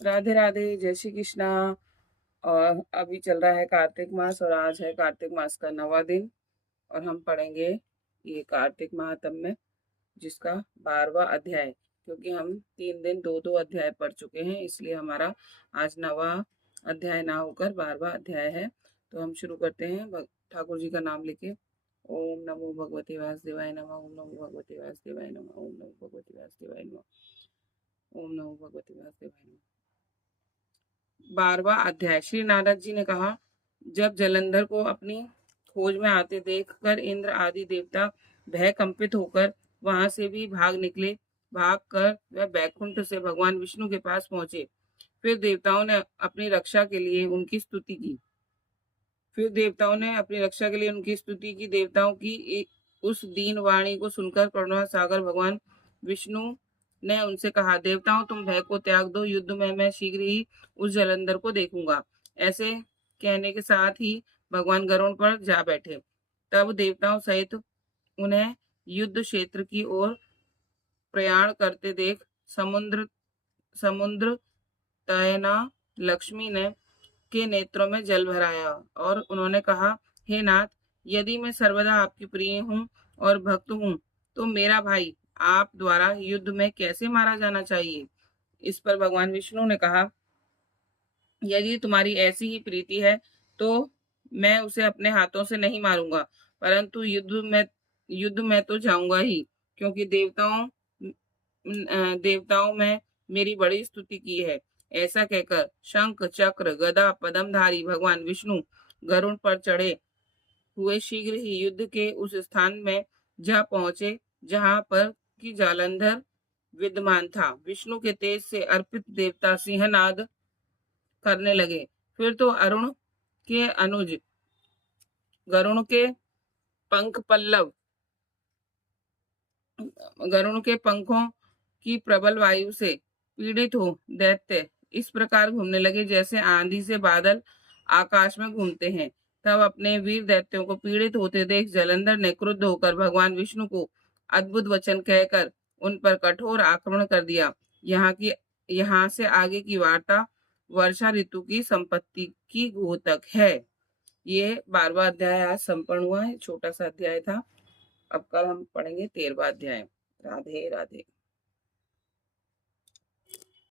राधे राधे, जय श्री कृष्णा। और अभी चल रहा है कार्तिक मास और आज है कार्तिक मास का 9वां दिन। और हम पढ़ेंगे ये कार्तिक महात्म्य में जिसका 12वां अध्याय, क्योंकि हम 3 दिन 2-2 अध्याय पढ़ चुके हैं, इसलिए हमारा आज 9वां अध्याय ना होकर 12वां अध्याय है। तो हम शुरू करते हैं ठाकुर जी का नाम लेके। ओम नमो भगवते वासुदेवाय नमः। ओम नमो भगवते वासुदेवाय नमः। ओम नमो भगवते वासुदेवाय नमः। ओम नमो भगवते वासुदेवाय नमः। 12वां अध्याय। श्री नारद जी ने कहा, जब जलंधर को अपनी खोज में आते देखकर इंद्र आदि देवता भय कंपित होकर वहां से भी भाग निकले। भाग कर वह बैकुंठ से भगवान विष्णु के पास पहुंचे। फिर देवताओं ने अपनी रक्षा के लिए उनकी स्तुति की। देवताओं की उस दीन वाणी को सुनकर करुणा सागर भगवान विष्णु ने उनसे कहा, देवताओं तुम भय को त्याग दो, युद्ध में मैं शीघ्र ही उस जलंधर को देखूंगा। ऐसे कहने के साथ ही भगवान गरुड़ पर जा बैठे। तब देवताओं सहित उन्हें युद्ध क्षेत्र की ओर प्रयाण करते देख समुद्र समुद्र तयना लक्ष्मी ने के नेत्रों में जल भराया और उन्होंने कहा, हे नाथ, यदि मैं सर्वदा आपकी प्रिय हूँ और भक्त हूँ, तो मेरा भाई आप द्वारा युद्ध में कैसे मारा जाना चाहिए। इस पर भगवान विष्णु ने कहा, यदि तुम्हारी ऐसी ही प्रीति है तो मैं उसे अपने हाथों से नहीं मारूंगा, परंतु युद्ध में तो जाऊंगा ही, क्योंकि देवताओं में मेरी बड़ी स्तुति की है। ऐसा कहकर शंख चक्र गदा पद्मधारी भगवान विष्णु गरुड़ पर चढ़े हुए शीघ्र ही युद्ध के उस स्थान में जा पहुंचे जहां पर की जालंधर विद्यमान था। विष्णु के तेज से अर्पित देवता सिंहनाद करने लगे। फिर तो गरुण के पंख पल्लव गरुण के पंखों की प्रबल वायु से पीड़ित हो दैत्य इस प्रकार घूमने लगे जैसे आंधी से बादल आकाश में घूमते हैं। तब अपने वीर दैत्यों को पीड़ित होते देख जलंधर ने क्रुद्ध होकर भगवान विष्णु को अद्भुत वचन कहकर उन पर कठोर आक्रमण कर दिया। यहाँ से आगे की वार्ता वर्षा ऋतु की संपत्ति की घोतक है। ये 12वां अध्याय आज संपन्न हुआ है। छोटा सा अध्याय था। अब कल हम पढ़ेंगे 13वां अध्याय। राधे राधे।